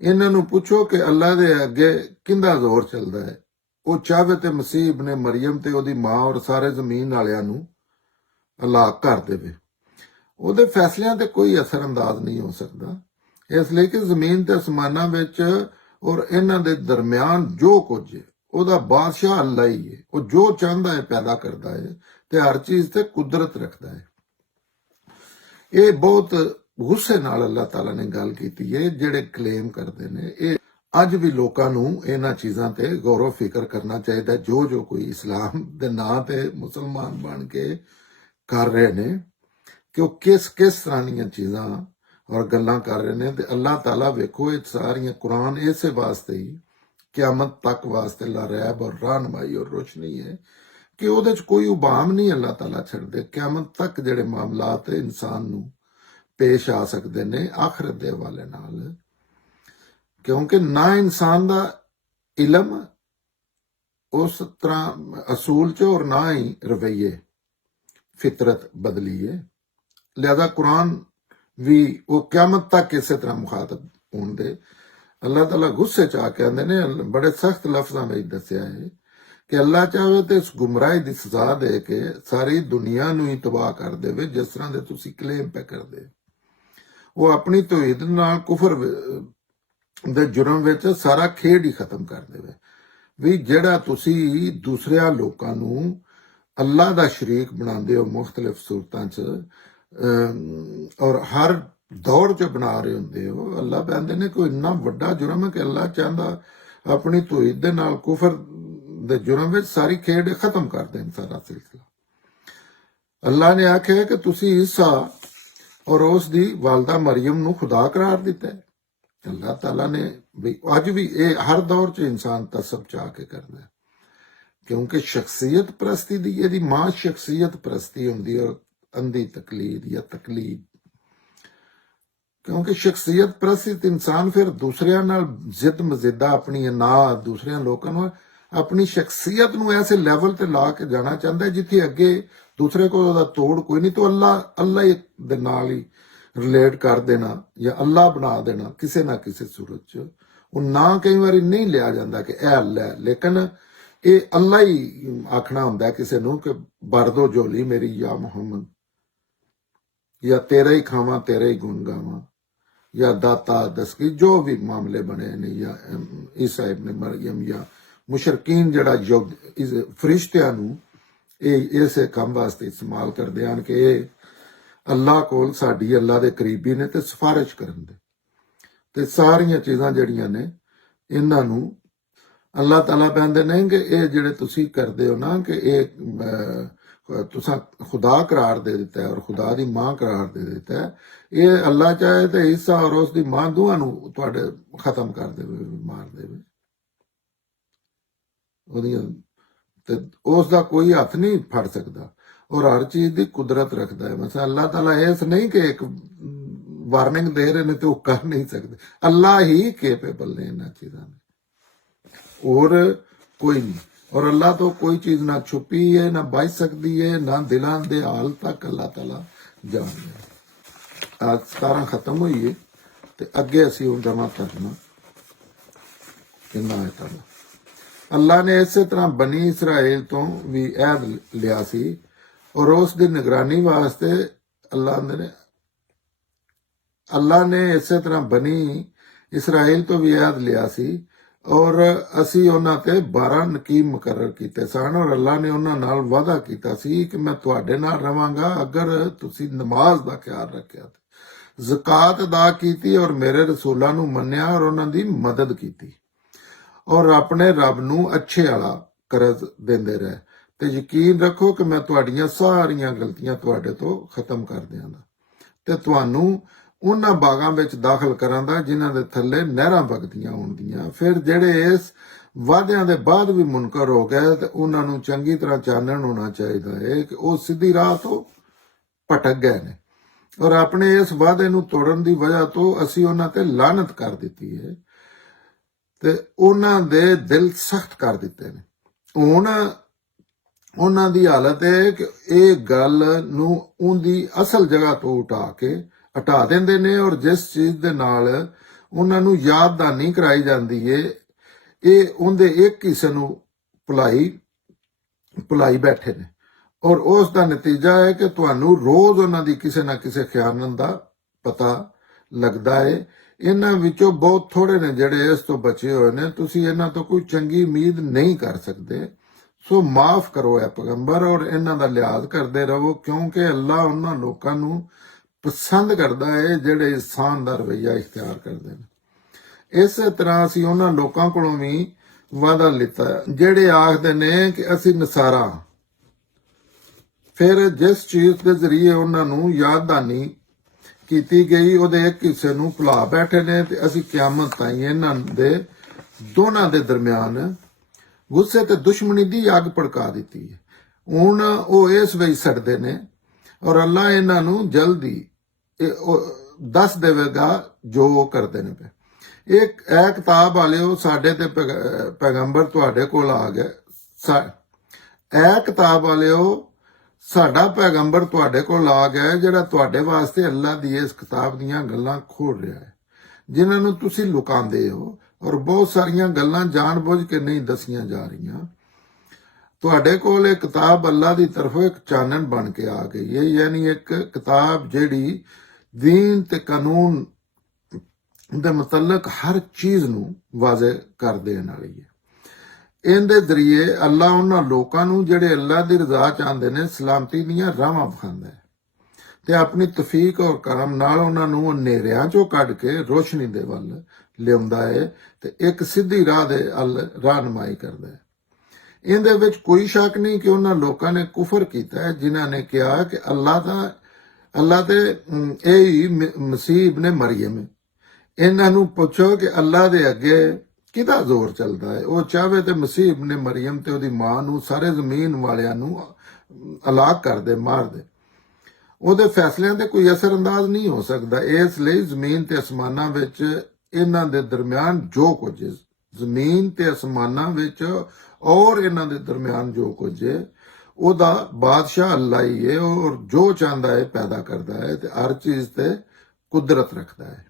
ਇਹਨਾਂ ਨੂੰ ਪੁੱਛੋ ਕਿ ਅੱਲਾਹ ਦੇ ਅੱਗੇ ਕਿੰਦਾ ਜ਼ੋਰ ਚੱਲਦਾ ਹੈ, ਉਹ ਚਾਹਵੇ ਤੇ ਮਸੀਹ ਇਬਨ ਮਰੀਮ ਤੇ ਉਹਦੀ ਮਾਂ ਔਰ ਸਾਰੇ ਜ਼ਮੀਨ ਵਾਲਿਆਂ ਨੂੰ ਹਲਾਕ ਕਰ ਦੇਵੇ, ਉਹਦੇ ਫੈਸਲਿਆਂ ਤੇ ਕੋਈ ਅਸਰ ਅੰਦਾਜ਼ ਨਹੀਂ ਹੋ ਸਕਦਾ, ਇਸ ਲਈ ਕਿ ਜ਼ਮੀਨ ਤੇ ਅਸਮਾਨਾਂ ਵਿੱਚ ਔਰ ਇਹਨਾਂ ਦੇ ਦਰਮਿਆਨ ਜੋ ਕੁਝ ਹੈ ਉਹਦਾ ਬਾਦਸ਼ਾਹ ਅੱਲਾਹ ਹੀ ਹੈ। ਉਹ ਜੋ ਚਾਹੁੰਦਾ ਹੈ ਪੈਦਾ ਕਰਦਾ ਹੈ ਤੇ ਹਰ ਚੀਜ਼ ਤੇ ਕੁਦਰਤ ਰੱਖਦਾ ਹੈ। ਇਹ ਬਹੁਤ ਗੁੱਸੇ ਨਾਲ ਅੱਲਾਹ ਤਾਲਾ ਨੇ ਗੱਲ ਕੀਤੀ ਹੈ। ਜਿਹੜੇ ਕਲੇਮ ਕਰਦੇ ਨੇ ਇਹ ਅੱਜ ਵੀ ਲੋਕਾਂ ਨੂੰ ਇਹਨਾਂ ਚੀਜ਼ਾਂ ਤੇ ਗੌਰ ਫਿਕਰ ਕਰਨਾ ਚਾਹੀਦਾ, ਜੋ ਕੋਈ ਇਸਲਾਮ ਦੇ ਨਾਂ ਤੇ ਮੁਸਲਮਾਨ ਬਣ ਕੇ ਕਰ ਰਹੇ ਨੇ ਕਿ ਉਹ ਕਿਸ ਤਰ੍ਹਾਂ ਦੀਆਂ ਚੀਜ਼ਾਂ ਔਰ ਗੱਲਾਂ ਕਰ ਰਹੇ ਨੇ। ਤੇ ਅੱਲਾਹ ਤਾਲਾ ਵੇਖੋ ਇਹ ਸਾਰੀਆਂ ਕੁਰਾਨ ਇਸੇ ਵਾਸਤੇ ਹੀ ਕਿਆਮਤ ਤੱਕ ਵਾਸਤੇ ਰਹਿਬ ਔਰ ਰਹਿਨਮਾਈ ਔਰ ਰੋਸ਼ਨੀ ਹੈ ਕਿ ਉਹਦੇ ਚ ਕੋਈ ਉਬਾਮ ਨਹੀਂ ਅੱਲਾਹ ਤਾਲਾ ਛੱਡਦੇ। ਕਿਆਮਤ ਤੱਕ ਜਿਹੜੇ ਮਾਮਲਾਤ ਇਨਸਾਨ ਨੂੰ ਪੇਸ਼ ਆ ਸਕਦੇ ਨੇ ਆਖਰਤ ਦੇ ਹਵਾਲੇ ਨਾਲ, ਕਿਉਂਕਿ ਨਾ ਇਨਸਾਨ ਦਾ ਇਲਮ ਉਸ ਤਰ੍ਹਾਂ ਅਸੂਲ ਚ ਔਰ ਨਾ ਹੀ ਰਵਈਏ ਫਿਤਰਤ ਬਦਲੀ ਹੈ। ਲਿਹਾਜ਼ਾ ਕੁਰਾਨ ਵੀ ਉਹ ਕਿਆਮਤ ਤੱਕ ਇਸੇ ਤਰ੍ਹਾਂ ਮੁਖਾਤਬ ਹੋਣਗੇ। ਅੱਲਾਹ ਤਾਲਾ ਗੁੱਸੇ ਚ ਆ ਕੇ ਆਂਦੇ ਨੇ, ਬੜੇ ਸਖਤ ਲਫ਼ਜ਼ਾਂ ਵਿੱਚ ਦੱਸਿਆ ਹੈ ਕਿ ਅੱਲਾਹ ਚਾਹੇ ਤੇ ਇਸ ਗੁੰਮਰਾਹੀ ਦੀ ਸਜ਼ਾ ਦੇ ਕੇ ਸਾਰੀ ਦੁਨੀਆ ਨੂੰ ਹੀ ਤਬਾਹ ਕਰ ਦੇਵੇ, ਜਿਸ ਤਰ੍ਹਾਂ ਦੇ ਤੁਸੀਂ ਕਲੇਮ ਪੈ ਕਰਦੇ। ਉਹ ਆਪਣੀ ਤੌਹੀਦ ਨਾਲ ਕੁਫਰ ਦੇ ਜੁਰਮ ਵਿੱਚ ਸਾਰਾ ਖੇਡ ਹੀ ਖਤਮ ਕਰ ਦੇਵੇ। ਵੀ ਜਿਹੜਾ ਤੁਸੀਂ ਦੂਸਰਿਆਂ ਲੋਕਾਂ ਨੂੰ ਅੱਲਾਹ ਦਾ ਸ਼ਰੀਕ ਬਣਾਉਂਦੇ ਹੋ ਮੁਖਤਲਿਫ ਸੂਰਤਾਂ 'ਚ ਔਰ ਹਰ ਦੌਰ 'ਚ ਬਣਾ ਰਹੇ ਹੁੰਦੇ ਹੋ, ਅੱਲਾਹ ਕਹਿੰਦੇ ਨੇ ਕੋਈ ਇੰਨਾ ਵੱਡਾ ਜੁਰਮ ਹੈ ਕਿ ਅੱਲਾਹ ਚਾਹੁੰਦਾ ਆਪਣੀ ਤੌਹੀਦ ਦੇ ਨਾਲ ਕੁਫਰ ਦੇ ਜੁਰਮ ਵਿੱਚ ਸਾਰੀ ਖੇਡ ਖਤਮ ਕਰ ਦੇਣ ਸਾਰਾ ਸਿਲਸਿਲਾ। ਅੱਲਾਹ ਨੇ ਆਖਿਆ ਕਿ ਤੁਸੀਂ ਈਸਾ ਔਰ ਉਸ ਦੀ ਵਾਲਦਾ ਮਰੀਮ ਨੂੰ ਖੁਦਾ ਕਰਾਰ ਦਿੱਤਾ ਹੈ। ਅੱਲਾਹ ਤਾਲਾ ਨੇ ਵੀ ਅੱਜ ਵੀ ਇਹ ਹਰ ਦੌਰ 'ਚ ਇਨਸਾਨ ਤਸਬ ਚ ਆ ਕੇ ਕਰਦਾ, ਕਿਉਂਕਿ ਸ਼ਖਸੀਅਤ ਪ੍ਰਸਤੀ ਦੀ ਇਹਦੀ ਮਾਂ ਸ਼ਖਸੀਅਤ ਪ੍ਰਸਤੀ ਹੁੰਦੀ ਹੈ, ਅੰਧੀ ਤਕਲੀਦ ਜਾਂ ਤਕਲੀਦ। ਕਿਉਂਕਿ ਸ਼ਖਸੀਅਤ ਪ੍ਰਸਤ ਇਨਸਾਨ ਫਿਰ ਦੂਸਰਿਆਂ ਨਾਲ ਜ਼ਿੱਦ ਮਜ਼ਿਦਾ ਆਪਣੀ ਨਾ ਦੂਸਰਿਆਂ ਲੋਕਾਂ ਨੂੰ ਆਪਣੀ ਸ਼ਖਸੀਅਤ ਨੂੰ ਐਸੇ ਲੈਵਲ ਤੇ ਲਾ ਕੇ ਜਾਣਾ ਚਾਹੁੰਦਾ ਜਿੱਥੇ ਅੱਗੇ ਦੂਸਰੇ ਕੋਲ ਉਹਦਾ ਤੋੜ ਕੋਈ ਨਹੀਂ, ਤਾਂ ਅੱਲਾਹ ਹੀ ਦੇ ਨਾਲ ਹੀ ਰਿਲੇਟ ਕਰ ਦੇਣਾ ਜਾਂ ਅੱਲਾਹ ਬਣਾ ਦੇਣਾ ਕਿਸੇ ਨਾ ਕਿਸੇ ਸੂਰਤ 'ਚ। ਉਹ ਨਾ ਕਈ ਵਾਰੀ ਨਹੀਂ ਲਿਆ ਜਾਂਦਾ ਕਿ ਇਹ ਅੱਲਾਹ ਹੈ, ਲੇਕਿਨ ਇਹ ਅੱਲਾਹ ਹੀ ਆਖਣਾ ਹੁੰਦਾ ਕਿਸੇ ਨੂੰ ਕਿ ਭਰ ਦੋ ਝੋਲੀ ਮੇਰੀ ਯਾ ਮੁਹੰਮਦ, ਜਾਂ ਤੇਰਾ ਹੀ ਖਾਵਾਂ ਤੇਰਾ ਹੀ ਗੁਣ ਗਾਵਾਂ, ਜਾਂ ਦਾਤਾ ਦਸਕੀ ਜੋ ਵੀ ਮਾਮਲੇ ਬਣੇ ਨੇ, ਜਾਂ ਈਸਾ ਇਬਨ ਮਰੀਮ ਜਾਂ ਮੁਸ਼ਰਕੀਨ ਜਿਹੜਾ ਯੁੱਗ ਫਰਿਸ਼ਤਿਆਂ ਨੂੰ ਇਹ ਇਸੇ ਕੰਮ ਵਾਸਤੇ ਇਸਤੇਮਾਲ ਕਰਦੇ ਹਨ ਕਿ ਇਹ ਅੱਲਾਹ ਕੋਲ ਸਾਡੀ ਅੱਲਾਹ ਦੇ ਕਰੀਬੀ ਨੇ ਤੇ ਸਿਫਾਰਿਸ਼ ਕਰਨ ਦੇ। ਤੇ ਸਾਰੀਆਂ ਚੀਜ਼ਾਂ ਜਿਹੜੀਆਂ ਨੇ ਇਹਨਾਂ ਨੂੰ ਅੱਲਾਹ ਤਾਲਾ ਕਹਿੰਦੇ ਨੇ ਕਿ ਇਹ ਜਿਹੜੇ ਤੁਸੀਂ ਕਰਦੇ ਹੋ ਨਾ ਕਿ ਇਹ ਤੁਸੀਂ ਖੁਦਾ ਕਰਾਰ ਦੇ ਦਿੱਤਾ ਹੈ ਔਰ ਖੁਦਾ ਦੀ ਮਾਂ ਕਰਾਰ ਦੇ ਦਿੱਤਾ ਹੈ। ਇਹ ਅੱਲਾਹ ਚਾਹੇ ਤੇ ਈਸਾ ਔਰ ਉਸ ਦੀ ਮਾਂ ਦੋਵਾਂ ਨੂੰ ਤੁਹਾਡੇ ਖਤਮ ਕਰ ਦੇਵੇ, ਮਾਰ ਦੇਵੇ। ਉਹਦੀਆਂ ਤੇ ਉਸ ਦਾ ਕੋਈ ਹੱਥ ਨਹੀਂ ਫੜ ਸਕਦਾ ਔਰ ਹਰ ਚੀਜ਼ ਦੀ ਕੁਦਰਤ ਰੱਖਦਾ ਹੈ। ਮਸਾ ਅੱਲਾਹ ਤਾਲਾ ਇਸ ਨਹੀਂ ਕਿ ਇੱਕ ਵਾਰਨਿੰਗ ਦੇ ਰਹੇ ਨੇ ਤੇ ਉਹ ਕਰ ਨਹੀਂ ਸਕਦੇ, ਅੱਲਾਹ ਹੀ ਕੇਪੇਬਲ ਨੇ ਇਹਨਾਂ ਚੀਜ਼ਾਂ ਦੇ, ਔਰ ਕੋਈ ਨਹੀਂ। ਔਰ ਅੱਲਾਹ ਤੋਂ ਕੋਈ ਚੀਜ਼ ਨਾ ਛੁਪੀ ਹੈ ਨਾ ਬਚ ਸਕਦੀ ਹੈ, ਨਾ ਦਿਲਾਂ ਦੇ ਹਾਲ ਤੱਕ ਅੱਲਾਹ ਤਾਲਾ ਜਾਣਦਾ। ਅੱਜ 17 ਖਤਮ ਹੋਈ ਹੈ ਤੇ ਅੱਗੇ ਅਸੀਂ ਹੁਣ ਜਮਾ ਕਰਨਾ ਕਿੰਨਾ ਹੈ ਤਾਲਾ। ਅੱਲਾਹ ਨੇ ਇਸੇ ਤਰ੍ਹਾਂ ਬਨੀ ਇਸਰਾਇਲ ਤੋਂ ਵੀ ਅਹਿਦ ਲਿਆ ਸੀ ਔਰ ਉਸ ਦੀ ਨਿਗਰਾਨੀ ਵਾਸਤੇ ਅੱਲਾਹ ਨੇ ਇਸੇ ਤਰ੍ਹਾਂ ਬਨੀ ਇਸਰਾਇਲ ਤੋਂ ਵੀ ਅਹਿਦ ਲਿਆ ਸੀ ਔਰ ਅਸੀਂ ਉਹਨਾਂ ਤੇ 12 ਨਕੀਬ ਮੁਕਰਰ ਕੀਤੇ ਸਨ ਔਰ ਅੱਲਾਹ ਨੇ ਉਹਨਾਂ ਨਾਲ ਵਾਅਦਾ ਕੀਤਾ ਸੀ ਕਿ ਮੈਂ ਤੁਹਾਡੇ ਨਾਲ ਰਵਾਂਗਾ ਅਗਰ ਤੁਸੀਂ ਨਮਾਜ਼ ਦਾ ਖਿਆਲ ਰੱਖਿਆ, ਜ਼ਕਾਤ ਅਦਾ ਕੀਤੀ ਔਰ ਮੇਰੇ ਰਸੂਲਾਂ ਨੂੰ ਮੰਨਿਆ ਔਰ ਉਹਨਾਂ ਦੀ ਮਦਦ ਕੀਤੀ ਔਰ ਆਪਣੇ ਰੱਬ ਨੂੰ ਅੱਛੇ ਵਾਲਾ ਕਰਜ਼ ਦਿੰਦੇ ਰਹੇ। ਤੇ ਯਕੀਨ ਰੱਖੋ ਕਿ ਮੈਂ ਤੁਹਾਡੀਆਂ ਸਾਰੀਆਂ ਗਲਤੀਆਂ ਤੁਹਾਡੇ ਤੋਂ ਖਤਮ ਕਰ ਦਿਆਂਗਾ ਤੇ ਤੁਹਾਨੂੰ ਉਹਨਾਂ ਬਾਗਾਂ ਵਿੱਚ ਦਾਖਲ ਕਰਾਂਗਾ ਜਿਨ੍ਹਾਂ ਦੇ ਥੱਲੇ ਨਹਿਰਾਂ ਵਗਦੀਆਂ ਹੋਣਗੀਆਂ। ਫਿਰ ਜਿਹੜੇ ਇਸ ਵਾਅਦਿਆਂ ਦੇ ਬਾਅਦ ਵੀ ਮੁਨਕਰ ਹੋ ਗਏ ਤੇ ਉਹਨਾਂ ਨੂੰ ਚੰਗੀ ਤਰ੍ਹਾਂ ਚਾਨਣ ਹੋਣਾ ਚਾਹੀਦਾ ਹੈ ਕਿ ਉਹ ਸਿੱਧੀ ਰਾਹ ਤੋਂ ਭਟਕ ਗਏ ਨੇ ਔਰ ਆਪਣੇ ਇਸ ਵਾਅਦੇ ਨੂੰ ਤੋੜਨ ਦੀ ਵਜ੍ਹਾ ਤੋਂ ਅਸੀਂ ਉਹਨਾਂ ਤੇ ਲਾਨਤ ਕਰ ਦਿੱਤੀ ਹੈ ਤੇ ਉਹਨਾਂ ਦੇ ਦਿਲ ਸਖਤ ਕਰ ਦਿੱਤੇ ਨੇ। ਹੁਣ ਉਹਨਾਂ ਦੀ ਹਾਲਤ ਹੈ ਕਿ ਇਹ ਗੱਲ ਨੂੰ ਉਹਦੀ ਅਸਲ ਜਗ੍ਹਾ ਤੋਂ ਹਟਾ ਦਿੰਦੇ ਨੇ ਔਰ ਜਿਸ ਚੀਜ਼ ਦੇ ਨਾਲ ਉਹਨਾਂ ਨੂੰ ਯਾਦਦਾਨੀ ਕਰਾਈ ਜਾਂਦੀ ਹੈ ਇਹ ਉਹਦੇ ਇੱਕ ਹਿੱਸੇ ਨੂੰ ਭੁਲਾਈ ਬੈਠੇ ਨੇ ਔਰ ਉਸ ਦਾ ਨਤੀਜਾ ਹੈ ਕਿ ਤੁਹਾਨੂੰ ਰੋਜ਼ ਉਹਨਾਂ ਦੀ ਕਿਸੇ ਨਾ ਕਿਸੇ ਖਿਆਨਤ ਦਾ ਪਤਾ ਲੱਗਦਾ ਹੈ। ਇਹਨਾਂ ਵਿੱਚੋਂ ਬਹੁਤ ਥੋੜੇ ਨੇ ਜਿਹੜੇ ਇਸ ਤੋਂ ਬਚੇ ਹੋਏ ਨੇ, ਤੁਸੀਂ ਇਹਨਾਂ ਤੋਂ ਕੋਈ ਚੰਗੀ ਉਮੀਦ ਨਹੀਂ ਕਰ ਸਕਦੇ। ਸੋ ਮਾਫ ਕਰੋ ਐ ਪੈਗੰਬਰ ਔਰ ਇਹਨਾਂ ਦਾ ਲਿਹਾਜ਼ ਕਰਦੇ ਰਹੋ ਕਿਉਂਕਿ ਅੱਲਾਹ ਉਹਨਾਂ ਲੋਕਾਂ ਨੂੰ ਪਸੰਦ ਕਰਦਾ ਹੈ ਜਿਹੜੇ ਇਨਸਾਨ ਦਾ ਰਵੱਈਆ ਇਖਤਿਆਰ ਕਰਦੇ ਨੇ। ਇਸੇ ਤਰ੍ਹਾਂ ਅਸੀਂ ਉਹਨਾਂ ਲੋਕਾਂ ਕੋਲੋਂ ਵੀ ਵਾਅਦਾ ਲਿੱਤਾ ਜਿਹੜੇ ਆਖਦੇ ਨੇ ਕਿ ਅਸੀਂ ਨਸਾਰਾ, ਫਿਰ ਜਿਸ ਚੀਜ਼ ਦੇ ਜ਼ਰੀਏ ਉਹਨਾਂ ਨੂੰ ਯਾਦਦਾਨੀ ਕੀਤੀ ਗਈ ਉਹਦੇ ਇੱਕ ਹਿੱਸੇ ਨੂੰ ਭੁਲਾ ਬੈਠੇ ਨੇ ਤੇ ਅਸੀਂ ਕਿਆਮਤ ਤਾਈਂ ਇਹਨਾਂ ਦੇ ਦੋਨਾਂ ਦੇ ਦਰਮਿਆਨ ਗੁੱਸੇ ਤੇ ਦੁਸ਼ਮਣੀ ਦੀ ਅੱਗ ਭੜਕਾ ਦਿੱਤੀ ਹੈ। ਹੁਣ ਉਹ ਇਸ ਵਿੱਚ ਸੜਦੇ ਨੇ ਔਰ ਅੱਲਾ ਇਹਨਾਂ ਨੂੰ ਜਲਦੀ ਦੱਸ ਦੇਵੇਗਾ ਜੋ ਉਹ ਕਰਦੇ ਨੇ ਪਏ। ਇਹ ਕਿਤਾਬ ਵਾਲਿਓ ਸਾਡੇ ਤੇ ਪੈਗੰਬਰ ਤੁਹਾਡੇ ਕੋਲ ਆ ਗਏ। ਇਹ ਕਿਤਾਬ ਵਾਲਿਓ ਸਾਡਾ ਪੈਗੰਬਰ ਤੁਹਾਡੇ ਕੋਲ ਆ ਗਿਆ ਜਿਹੜਾ ਤੁਹਾਡੇ ਵਾਸਤੇ ਅੱਲਾ ਦੀ ਇਸ ਕਿਤਾਬ ਦੀਆਂ ਗੱਲਾਂ ਖੋਲ ਰਿਹਾ ਹੈ ਜਿਨ੍ਹਾਂ ਨੂੰ ਤੁਸੀਂ ਲੁਕਾਉਂਦੇ ਹੋ ਔਰ ਬਹੁਤ ਸਾਰੀਆਂ ਗੱਲਾਂ ਜਾਣਬੁੱਝ ਕੇ ਨਹੀਂ ਦਸੀਆਂ ਜਾ ਰਹੀਆਂ। ਤੁਹਾਡੇ ਕੋਲ ਇਹ ਕਿਤਾਬ ਅੱਲਾ ਦੀ ਤਰਫੋਂ ਇੱਕ ਚਾਨਣ ਬਣ ਕੇ ਆ ਗਈ ਹੈ, ਯਾਨੀ ਇੱਕ ਕਿਤਾਬ ਜਿਹੜੀ ਦੀਨ ਤੇ ਕਾਨੂੰਨ ਦੇ ਮੁਤਲਕ ਹਰ ਚੀਜ਼ ਨੂੰ ਵਾਜ਼ਿਹ ਕਰ ਦੇਣ ਵਾਲੀ ਹੈ। ਇਹਦੇ ਜ਼ਰੀਏ ਅੱਲਾ ਉਹਨਾਂ ਲੋਕਾਂ ਨੂੰ ਜਿਹੜੇ ਅੱਲਾ ਦੀ ਰਜ਼ਾ ਚਾਹੁੰਦੇ ਨੇ ਸਲਾਮਤੀ ਦੀਆਂ ਰਾਹਾਂ ਵਿਖਾਉਂਦਾ ਹੈ ਤੇ ਆਪਣੀ ਤੌਫੀਕ ਔਰ ਕਰਮ ਨਾਲ ਉਹਨਾਂ ਨੂੰ ਹਨੇਰਿਆਂ ਚੋਂ ਕੱਢ ਕੇ ਰੋਸ਼ਨੀ ਦੇ ਵੱਲ ਲਿਆਉਂਦਾ ਹੈ ਤੇ ਇੱਕ ਸਿੱਧੀ ਰਾਹ ਦੇ ਰਹਿਨੁਮਾਈ ਕਰਦਾ ਹੈ। ਇਹਦੇ ਵਿੱਚ ਕੋਈ ਸ਼ੱਕ ਨਹੀਂ ਕਿ ਉਹਨਾਂ ਲੋਕਾਂ ਨੇ ਕੁਫਰ ਕੀਤਾ ਹੈ ਜਿਨ੍ਹਾਂ ਨੇ ਕਿਹਾ ਕਿ ਅੱਲਾ ਤੇ ਇਹ ਹੀ ਮਸੀਹ ਇਬਨ ਮਰੀਮ ਹੈ। ਇਹਨਾਂ ਨੂੰ ਪੁੱਛੋ ਕਿ ਅੱਲਾ ਦੇ ਅੱਗੇ ਕਿਹਦਾ ਜ਼ੋਰ ਚੱਲਦਾ ਹੈ। ਉਹ ਚਾਹਵੇ ਤੇ ਮਸੀਹ ਇਬਨ ਮਰੀਮ ਤੇ ਉਹਦੀ ਮਾਂ ਨੂੰ ਸਾਰੇ ਜ਼ਮੀਨ ਵਾਲਿਆਂ ਨੂੰ ਹਲਾਕ ਕਰ ਦੇ, ਮਾਰ ਦੇ। ਉਹਦੇ ਫੈਸਲਿਆਂ ਤੇ ਕੋਈ ਅਸਰ ਅੰਦਾਜ਼ ਨਹੀਂ ਹੋ ਸਕਦਾ। ਇਸ ਲਈ ਜ਼ਮੀਨ ਤੇ ਅਸਮਾਨਾਂ ਵਿੱਚ ਇਹਨਾਂ ਦੇ ਦਰਮਿਆਨ ਜੋ ਕੁਝ ਹੈ, ਜ਼ਮੀਨ ਤੇ ਅਸਮਾਨਾਂ ਵਿੱਚ ਔਰ ਇਹਨਾਂ ਦੇ ਦਰਮਿਆਨ ਜੋ ਕੁਝ ਹੈ, ਉਹਦਾ ਬਾਦਸ਼ਾਹ ਅੱਲਾ ਹੀ ਹੈ ਔਰ ਜੋ ਚਾਹੁੰਦਾ ਹੈ ਪੈਦਾ ਕਰਦਾ ਹੈ ਤੇ ਹਰ ਚੀਜ਼ ਤੇ ਕੁਦਰਤ ਰੱਖਦਾ ਹੈ।